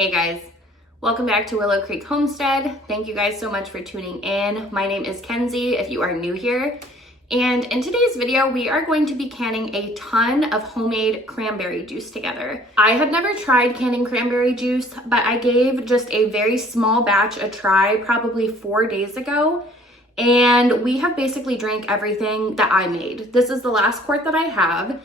Hey guys, welcome back to Willow Creek Homestead. Thank you guys so much for tuning in. My name is Kenzie if you are new here. And in today's video, we are going to be canning a ton of homemade cranberry juice together. I have never tried canning cranberry juice, but I gave just a very small batch a try probably 4 days ago. And we have basically drank everything that I made. This is the last quart that I have.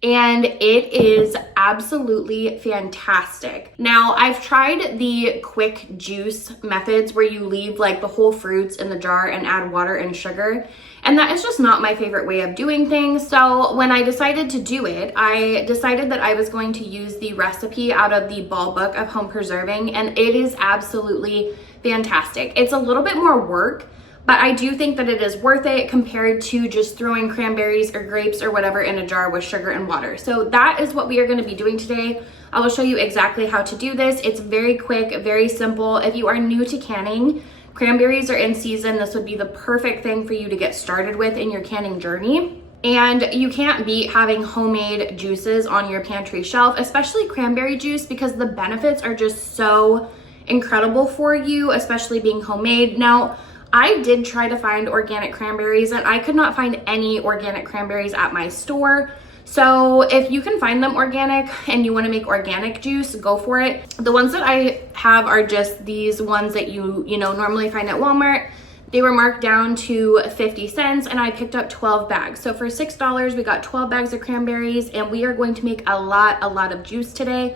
And it is absolutely fantastic. Now, I've tried the quick juice methods where you leave like the whole fruits in the jar and add water and sugar. And that is just not my favorite way of doing things. So when I decided to do it, I decided that I was going to use the recipe out of the Ball Book of Home Preserving, and it is absolutely fantastic. It's a little bit more work, but I do think that it is worth it compared to just throwing cranberries or grapes or whatever in a jar with sugar and water. So that is what we are going to be doing today. I will show you exactly how to do this. It's very quick, very simple. If you are new to canning, cranberries are in season. This would be the perfect thing for you to get started with in your canning journey. And you can't beat having homemade juices on your pantry shelf, especially cranberry juice, because the benefits are just so incredible for you, especially being homemade. Now, I did try to find organic cranberries and I could not find any organic cranberries at my store. So if you can find them organic and you want to make organic juice, go for it. The ones that I have are just these ones that you normally find at Walmart. They were marked down to 50 cents and I picked up 12 bags. So for $6, we got 12 bags of cranberries and we are going to make a lot of juice today.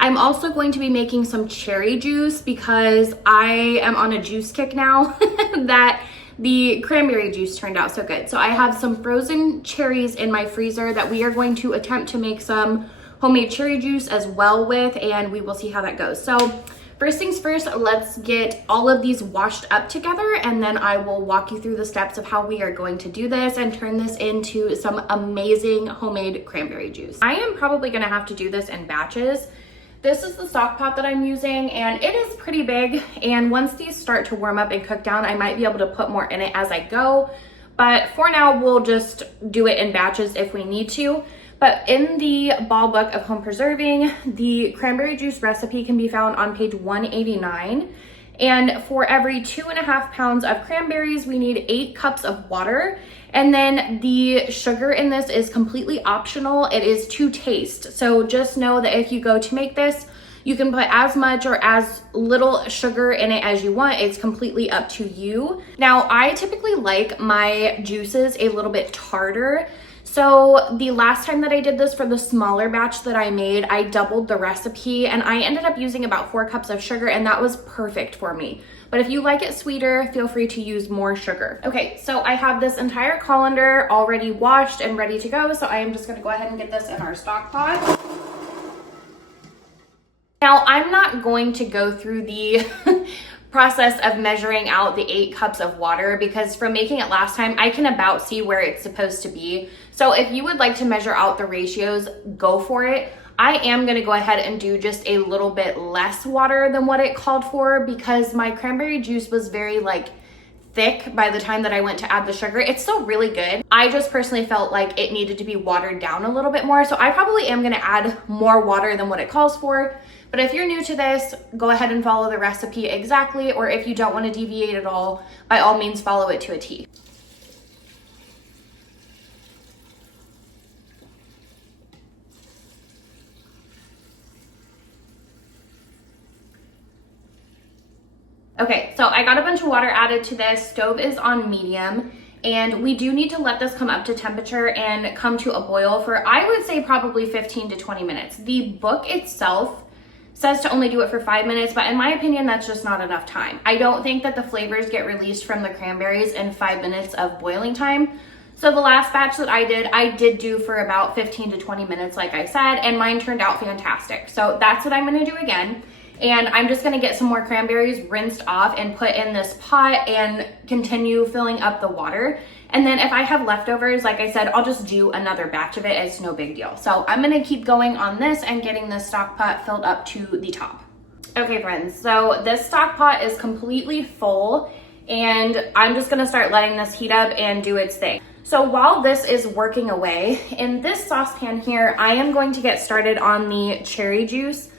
I'm also going to be making some cherry juice because I am on a juice kick now that the cranberry juice turned out so good. So I have some frozen cherries in my freezer that we are going to attempt to make some homemade cherry juice as well with, and we will see how that goes. So first things first, let's get all of these washed up together and then I will walk you through the steps of how we are going to do this and turn this into some amazing homemade cranberry juice. I am probably gonna have to do this in batches. This is the stock pot that I'm using and it is pretty big, and once these start to warm up and cook down, I might be able to put more in it as I go. But for now, we'll just do it in batches if we need to. But in the Ball Book of Home Preserving, the cranberry juice recipe can be found on page 189. And for every 2.5 pounds of cranberries, we need 8 cups of water. And then the sugar in this is completely optional. It is to taste. So just know that if you go to make this, you can put as much or as little sugar in it as you want. It's completely up to you. Now, I typically like my juices a little bit tartar. So the last time that I did this for the smaller batch that I made, I doubled the recipe and I ended up using about 4 cups of sugar, and that was perfect for me. But if you like it sweeter, feel free to use more sugar. Okay, so I have this entire colander already washed and ready to go. So I am just gonna go ahead and get this in our stock pot. Now, I'm not going to go through the process of measuring out the 8 cups of water because from making it last time, I can about see where it's supposed to be. So if you would like to measure out the ratios, go for it. I am gonna go ahead and do just a little bit less water than what it called for because my cranberry juice was very thick by the time that I went to add the sugar. It's still really good. I just personally felt like it needed to be watered down a little bit more. So I probably am gonna add more water than what it calls for. But if you're new to this, go ahead and follow the recipe exactly, or if you don't want to deviate at all, by all means follow it to a T. Okay, so I got a bunch of water added to this. Stove is on medium, and we do need to let this come up to temperature and come to a boil for, I would say, probably 15 to 20 minutes. The book itself says to only do it for 5 minutes, but in my opinion, that's just not enough time. I don't think that the flavors get released from the cranberries in 5 minutes of boiling time. So the last batch that I did do for about 15 to 20 minutes, like I said, and mine turned out fantastic. So that's what I'm gonna do again. And I'm just gonna get some more cranberries rinsed off and put in this pot and continue filling up the water. And then if I have leftovers, like I said, I'll just do another batch of it. It's no big deal. So I'm gonna keep going on this and getting this stock pot filled up to the top. Okay, friends, so this stock pot is completely full and I'm just gonna start letting this heat up and do its thing. So while this is working away, in this saucepan here, I am going to get started on the cherry juice.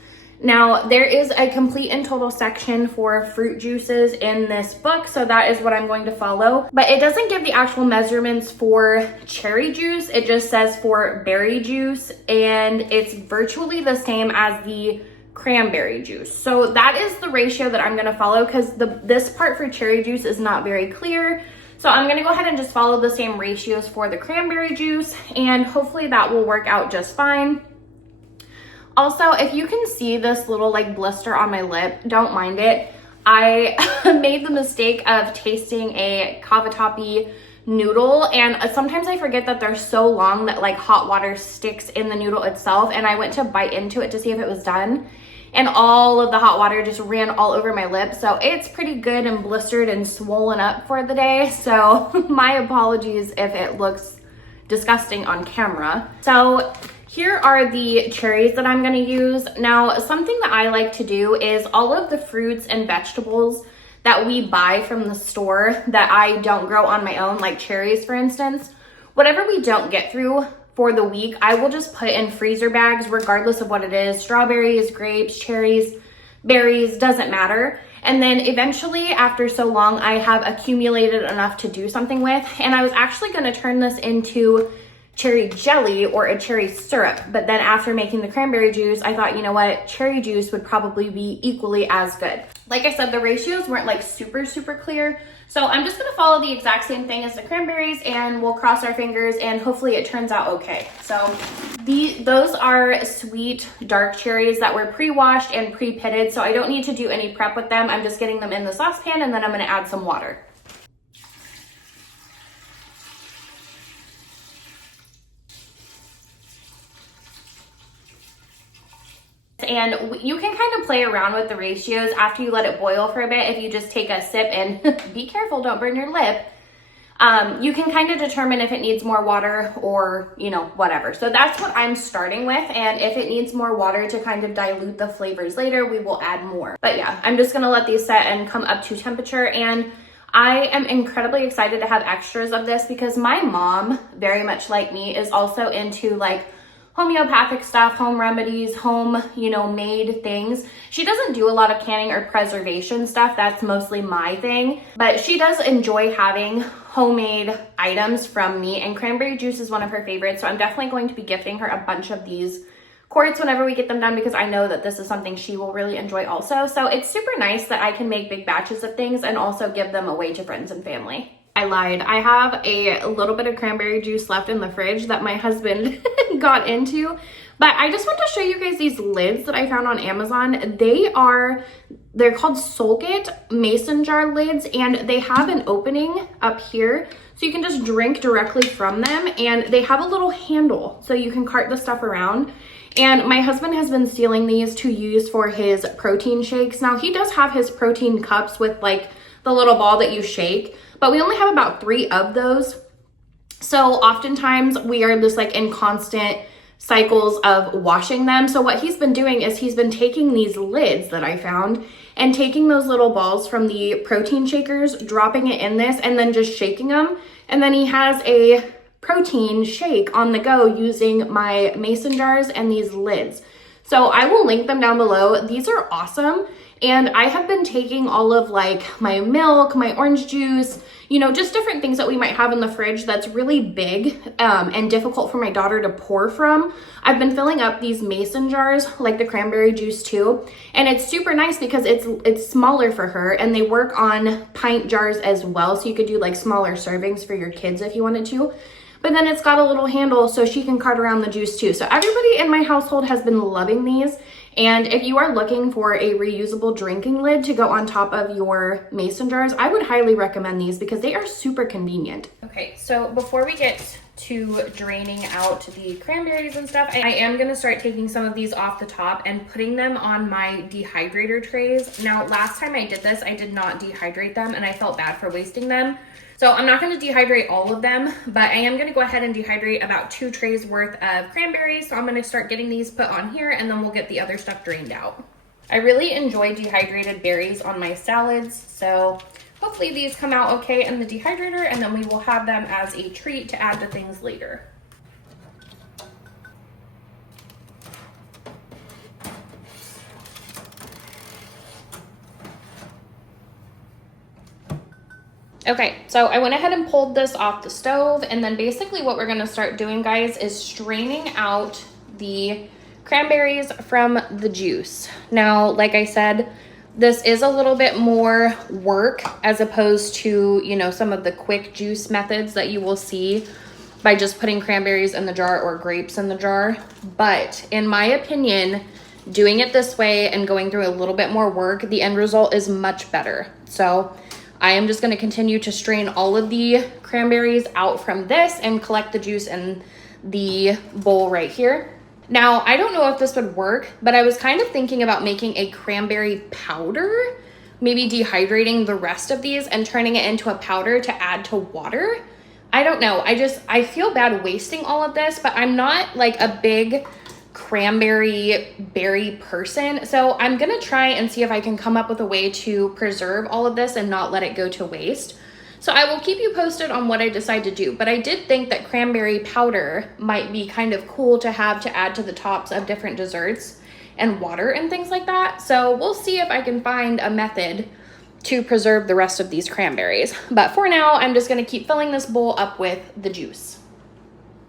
Now, there is a complete and total section for fruit juices in this book, so that is what I'm going to follow. But it doesn't give the actual measurements for cherry juice. It just says for berry juice, and it's virtually the same as the cranberry juice. So that is the ratio that I'm gonna follow, because this part for cherry juice is not very clear. So I'm gonna go ahead and just follow the same ratios for the cranberry juice, and hopefully that will work out just fine. Also, if you can see this little like blister on my lip, don't mind it. I made the mistake of tasting a cavatappi noodle, and sometimes I forget that they're so long that like hot water sticks in the noodle itself, and I went to bite into it to see if it was done, and all of the hot water just ran all over my lip. So it's pretty good and blistered and swollen up for the day. So my apologies if it looks disgusting on camera. So here are the cherries that I'm gonna use. Now, something that I like to do is all of the fruits and vegetables that we buy from the store that I don't grow on my own, like cherries for instance, whatever we don't get through for the week, I will just put in freezer bags regardless of what it is. Strawberries, grapes, cherries, berries, doesn't matter. And then eventually, after so long, I have accumulated enough to do something with. And I was actually gonna turn this into cherry jelly or a cherry syrup. But then after making the cranberry juice, I thought, you know what, cherry juice would probably be equally as good. Like I said, the ratios weren't like super clear. So I'm just gonna follow the exact same thing as the cranberries, and we'll cross our fingers and hopefully it turns out okay. So those are sweet dark cherries that were pre-washed and pre-pitted. So I don't need to do any prep with them. I'm just getting them in the saucepan, and then I'm gonna add some water. And you can kind of play around with the ratios after you let it boil for a bit. If you just take a sip and be careful, don't burn your lip. You can kind of determine if it needs more water or, you know, whatever. So that's what I'm starting with. And if it needs more water to kind of dilute the flavors later, we will add more. But yeah, I'm just gonna let these set and come up to temperature. And I am incredibly excited to have extras of this because my mom, very much like me, is also into like homeopathic stuff, home remedies, home, you know, made things. She doesn't do a lot of canning or preservation stuff. That's mostly my thing, but she does enjoy having homemade items from me, and cranberry juice is one of her favorites. So I'm definitely going to be gifting her a bunch of these quarts whenever we get them done, because I know that this is something she will really enjoy also. So it's super nice that I can make big batches of things and also give them away to friends and family. I lied. I have a little bit of cranberry juice left in the fridge that my husband got into, but I just want to show you guys these lids that I found on Amazon. They're called Solkit mason jar lids, and they have an opening up here so you can just drink directly from them, and they have a little handle so you can cart the stuff around. And my husband has been stealing these to use for his protein shakes. Now he does have his protein cups with like the little ball that you shake, but we only have about 3 of those. So oftentimes we are just like in constant cycles of washing them. So what he's been doing is he's been taking these lids that I found and taking those little balls from the protein shakers, dropping it in this, and then just shaking them. And then he has a protein shake on the go using my mason jars and these lids. So I will link them down below. These are awesome. And I have been taking all of like my milk, my orange juice, you know, just different things that we might have in the fridge that's really big and difficult for my daughter to pour from. I've been filling up these mason jars, like the cranberry juice too. And it's super nice because it's smaller for her, and they work on pint jars as well. So you could do like smaller servings for your kids if you wanted to. But then it's got a little handle so she can cart around the juice too. So everybody in my household has been loving these. And if you are looking for a reusable drinking lid to go on top of your mason jars, I would highly recommend these because they are super convenient. Okay, so before we get to draining out the cranberries and stuff, I am gonna start taking some of these off the top and putting them on my dehydrator trays. Now, last time I did this, I did not dehydrate them and I felt bad for wasting them. So I'm not going to dehydrate all of them, but I am going to go ahead and dehydrate about 2 trays worth of cranberries. So I'm going to start getting these put on here, and then we'll get the other stuff drained out. I really enjoy dehydrated berries on my salads, so hopefully these come out okay in the dehydrator, and then we will have them as a treat to add to things later. Okay, so I went ahead and pulled this off the stove, and then basically what we're gonna start doing, guys, is straining out the cranberries from the juice. Now, like I said, this is a little bit more work as opposed to, you know, some of the quick juice methods that you will see by just putting cranberries in the jar or grapes in the jar. But in my opinion, doing it this way and going through a little bit more work, the end result is much better. So I am just going to continue to strain all of the cranberries out from this and collect the juice in the bowl right here. Now, I don't know if this would work, but I was kind of thinking about making a cranberry powder, maybe dehydrating the rest of these and turning it into a powder to add to water. I don't know. I feel bad wasting all of this, but I'm not like a big cranberry berry person. So I'm gonna try and see if I can come up with a way to preserve all of this and not let it go to waste. So I will keep you posted on what I decide to do, but I did think that cranberry powder might be kind of cool to have to add to the tops of different desserts and water and things like that. So we'll see if I can find a method to preserve the rest of these cranberries. But for now, I'm just gonna keep filling this bowl up with the juice.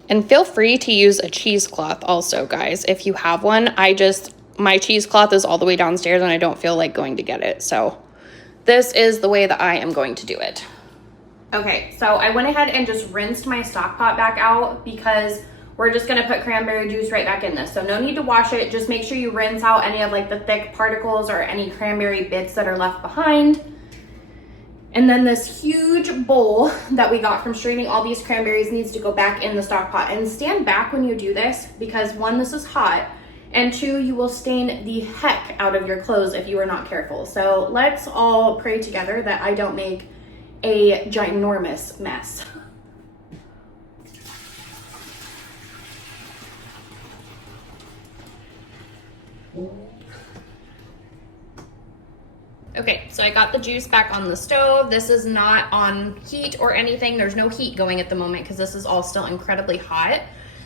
And feel free to use a cheesecloth also, guys, if you have one. My cheesecloth is all the way downstairs and I don't feel like going to get it. So this is the way that I am going to do it. Okay, so I went ahead and just rinsed my stock pot back out because we're just gonna put cranberry juice right back in this. So no need to wash it. Just make sure you rinse out any of like the thick particles or any cranberry bits that are left behind. And then this huge bowl that we got from straining all these cranberries needs to go back in the stock pot. And stand back when you do this because one, this is hot, and two, you will stain the heck out of your clothes if you are not careful. So let's all pray together that I don't make a ginormous mess. Okay, so I got the juice back on the stove. This is not on heat or anything. There's no heat going at the moment because this is all still incredibly hot.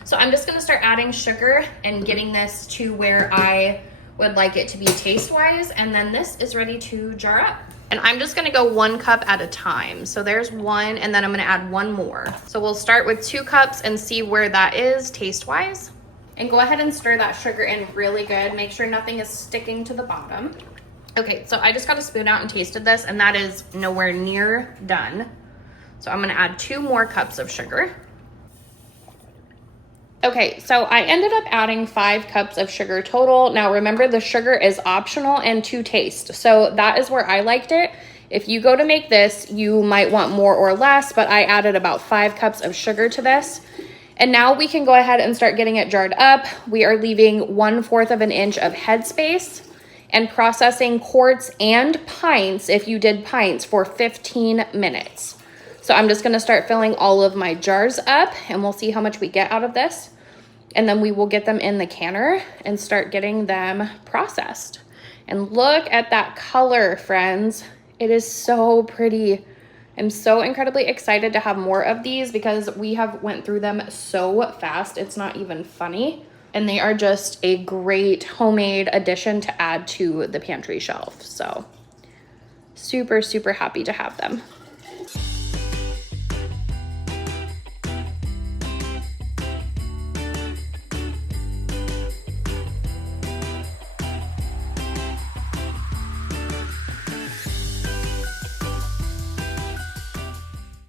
So I'm just gonna start adding sugar and getting this to where I would like it to be taste-wise, and then this is ready to jar up. And I'm just gonna go 1 cup at a time. So there's one, and then I'm gonna add one more. So we'll start with 2 cups and see where that is taste-wise. And go ahead and stir that sugar in really good. Make sure nothing is sticking to the bottom. Okay, so I just got a spoon out and tasted this, and that is nowhere near done. So I'm gonna add 2 more cups of sugar. Okay, so I ended up adding 5 cups of sugar total. Now remember, the sugar is optional and to taste. So that is where I liked it. If you go to make this, you might want more or less, but I added about 5 cups of sugar to this. And now we can go ahead and start getting it jarred up. We are leaving 1/4 of an inch of headspace and processing quarts and pints, if you did pints, for 15 minutes. So I'm just gonna start filling all of my jars up and we'll see how much we get out of this. And then we will get them in the canner and start getting them processed. And look at that color, friends. It is so pretty. I'm so incredibly excited to have more of these because we have went through them so fast. It's not even funny. And they are just a great homemade addition to add to the pantry shelf. So super, super happy to have them.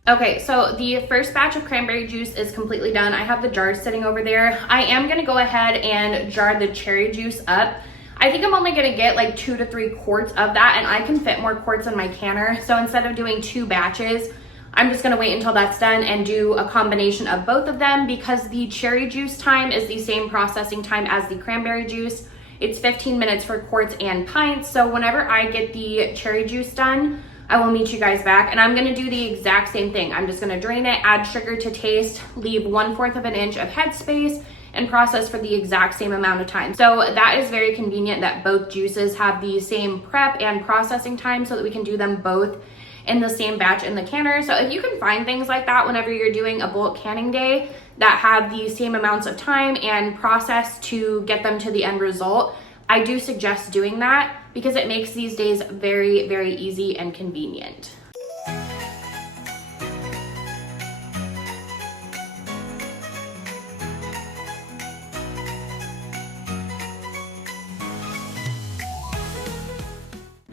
Okay, so the first batch of cranberry juice is completely done. I have the jars sitting over there. I am gonna go ahead and jar the cherry juice up. I think I'm only gonna get like 2 to 3 quarts of that, and I can fit more quarts in my canner. So instead of doing 2 batches, I'm just gonna wait until that's done and do a combination of both of them because the cherry juice time is the same processing time as the cranberry juice. It's 15 minutes for quarts and pints. So whenever I get the cherry juice done, I will meet you guys back, and I'm gonna do the exact same thing. I'm just gonna drain it, add sugar to taste, leave 1/4 of an inch of headspace, and process for the exact same amount of time. So that is very convenient that both juices have the same prep and processing time so that we can do them both in the same batch in the canner. So if you can find things like that whenever you're doing a bulk canning day that have the same amounts of time and process to get them to the end result, I do suggest doing that because it makes these days very, very easy and convenient.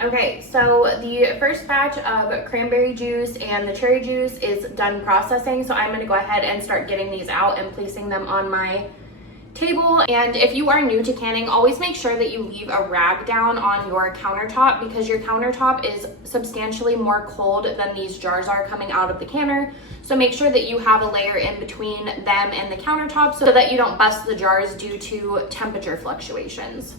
Okay, so the first batch of cranberry juice and the cherry juice is done processing, so I'm gonna go ahead and start getting these out and placing them on my table. And if you are new to canning, always make sure that you leave a rag down on your countertop, because your countertop is substantially more cold than these jars are coming out of the canner. So make sure that you have a layer in between them and the countertop so that you don't bust the jars due to temperature fluctuations.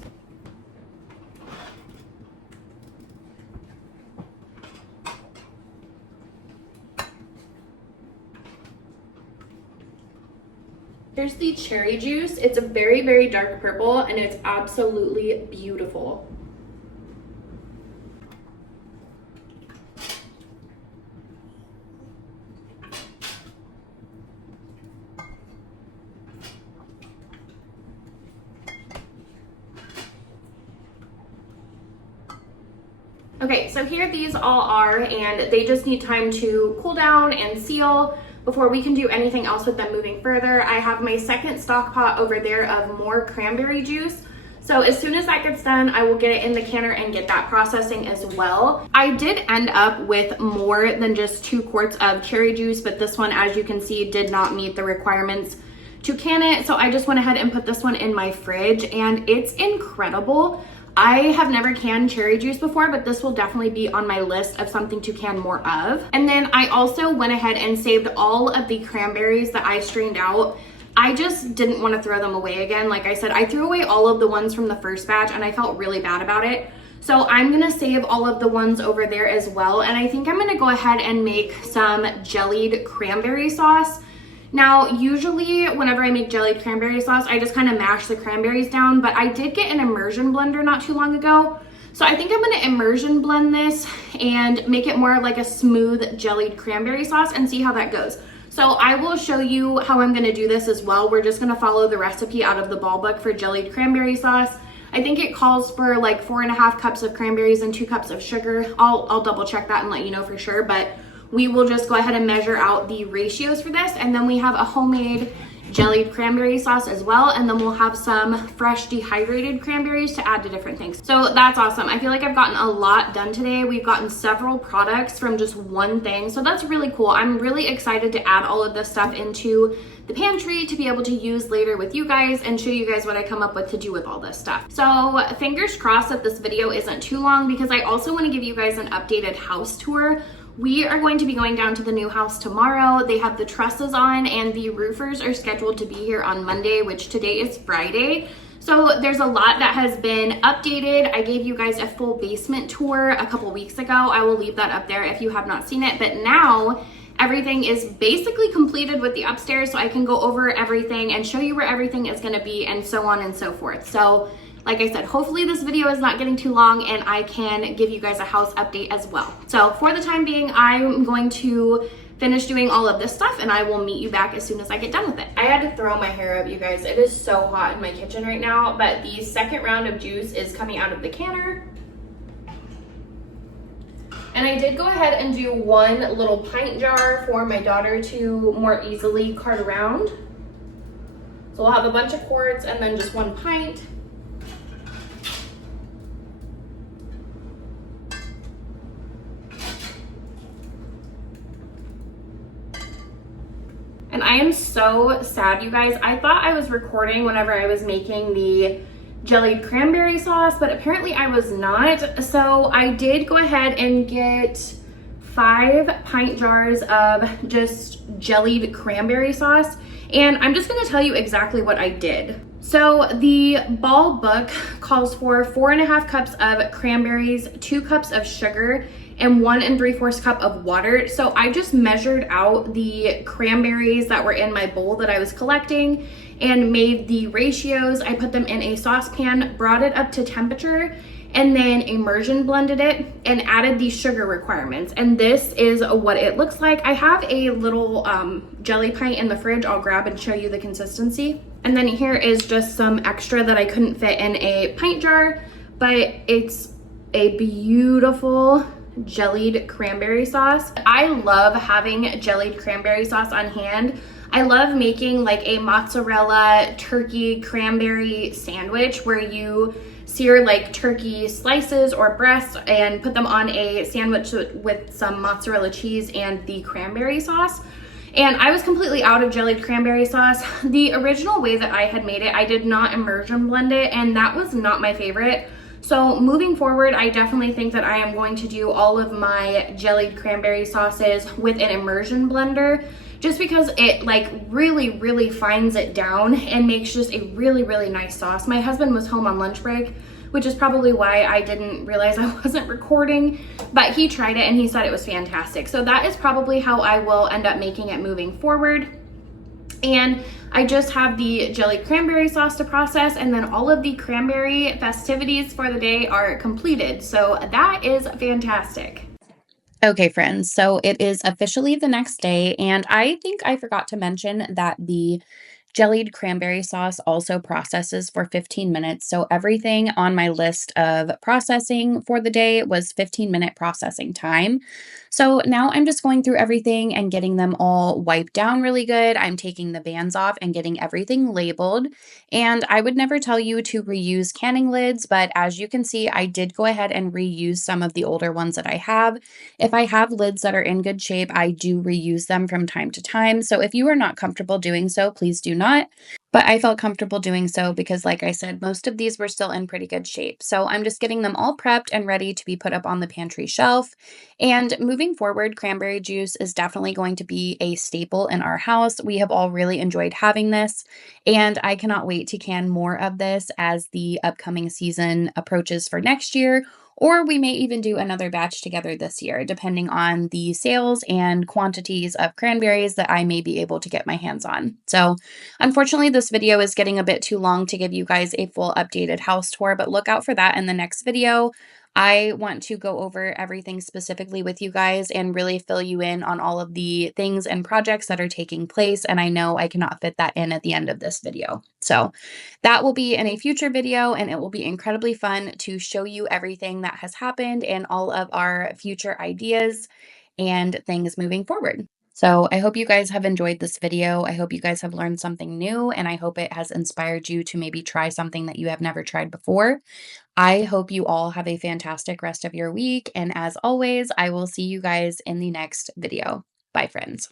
Here's the cherry juice. It's a very, very dark purple and it's absolutely beautiful. Okay, so here these all are, and they just need time to cool down and seal before we can do anything else with them moving further. I have my second stock pot over there of more cranberry juice. So as soon as that gets done, I will get it in the canner and get that processing as well. I did end up with more than just 2 quarts of cherry juice, but this one, as you can see, did not meet the requirements to can it. So I just went ahead and put this one in my fridge, and it's incredible. I have never canned cherry juice before, but this will definitely be on my list of something to can more of. And then I also went ahead and saved all of the cranberries that I strained out. I just didn't want to throw them away again. Like I said, I threw away all of the ones from the first batch and I felt really bad about it. So I'm gonna save all of the ones over there as well. And I think I'm gonna go ahead and make some jellied cranberry sauce. Now, usually whenever I make jellied cranberry sauce, I just kind of mash the cranberries down, but I did get an immersion blender not too long ago. So I think I'm gonna immersion blend this and make it more like a smooth jellied cranberry sauce and see how that goes. So I will show you how I'm gonna do this as well. We're just gonna follow the recipe out of the ball book for jellied cranberry sauce. I think it calls for like 4.5 cups of cranberries and 2 cups of sugar. I'll double check that and let you know for sure, but we will just go ahead and measure out the ratios for this. And then we have a homemade jellied cranberry sauce as well. And then we'll have some fresh dehydrated cranberries to add to different things. So that's awesome. I feel like I've gotten a lot done today. We've gotten several products from just one thing. So that's really cool. I'm really excited to add all of this stuff into the pantry to be able to use later with you guys and show you guys what I come up with to do with all this stuff. So fingers crossed that this video isn't too long, because I also want to give you guys an updated house tour. We are going to be going down to the new house tomorrow. They have the trusses on and the roofers are scheduled to be here on Monday, which today is Friday. So there's a lot that has been updated. I gave you guys a full basement tour a couple weeks ago. I will leave that up there if you have not seen it. But now everything is basically completed with the upstairs, so I can go over everything and show you where everything is gonna be and so on and so forth. So like I said, hopefully this video is not getting too long and I can give you guys a house update as well. So for the time being, I'm going to finish doing all of this stuff and I will meet you back as soon as I get done with it. I had to throw my hair up, you guys. It is so hot in my kitchen right now, but the second round of juice is coming out of the canner. And I did go ahead and do one little pint jar for my daughter to more easily cart around. So we'll have a bunch of quarts and then just one pint. And I am so sad, you guys. I thought I was recording whenever I was making the jellied cranberry sauce, but apparently I was not. So I did go ahead and get 5 pint jars of just jellied cranberry sauce. And I'm just gonna tell you exactly what I did. So the ball book calls for 4.5 cups of cranberries, 2 cups of sugar, and 1 3/4 cup of water. So I just measured out the cranberries that were in my bowl that I was collecting and made the ratios. I put them in a saucepan, brought it up to temperature, and then immersion blended it and added the sugar requirements. And this is what it looks like. I have a little jelly pint in the fridge. I'll grab and show you the consistency. And then here is just some extra that I couldn't fit in a pint jar, but it's a beautiful jellied cranberry sauce. I love having jellied cranberry sauce on hand. I love making like a mozzarella turkey cranberry sandwich where you sear like turkey slices or breasts and put them on a sandwich with some mozzarella cheese and the cranberry sauce. And I was completely out of jellied cranberry sauce. The original way that I had made it, I did not immersion blend it, and that was not my favorite. So moving forward, I definitely think that I am going to do all of my jellied cranberry sauces with an immersion blender, just because it like really fines it down and makes just a really nice sauce. My husband was home on lunch break, which is probably why I didn't realize I wasn't recording, but he tried it and he said it was fantastic. So that is probably how I will end up making it moving forward. And I just have the jellied cranberry sauce to process, and then all of the cranberry festivities for the day are completed. So that is fantastic. Okay, friends, so it is officially the next day, and I think I forgot to mention that the jellied cranberry sauce also processes for 15 minutes. So everything on my list of processing for the day was 15-minute processing time. So now I'm just going through everything and getting them all wiped down really good. I'm taking the bands off and getting everything labeled. And I would never tell you to reuse canning lids, but as you can see, I did go ahead and reuse some of the older ones that I have. If I have lids that are in good shape, I do reuse them from time to time. So if you are not comfortable doing so, please do not. But I felt comfortable doing so because, like I said, most of these were still in pretty good shape. So I'm just getting them all prepped and ready to be put up on the pantry shelf. And moving forward, cranberry juice is definitely going to be a staple in our house. We have all really enjoyed having this, and I cannot wait to can more of this as the upcoming season approaches for next year. Or we may even do another batch together this year, depending on the sales and quantities of cranberries that I may be able to get my hands on. So, unfortunately, this video is getting a bit too long to give you guys a full updated house tour, but look out for that in the next video. I want to go over everything specifically with you guys and really fill you in on all of the things and projects that are taking place, and I know I cannot fit that in at the end of this video. So that will be in a future video, and it will be incredibly fun to show you everything that has happened and all of our future ideas and things moving forward. So I hope you guys have enjoyed this video. I hope you guys have learned something new, and I hope it has inspired you to maybe try something that you have never tried before. I hope you all have a fantastic rest of your week, and as always, I will see you guys in the next video. Bye, friends.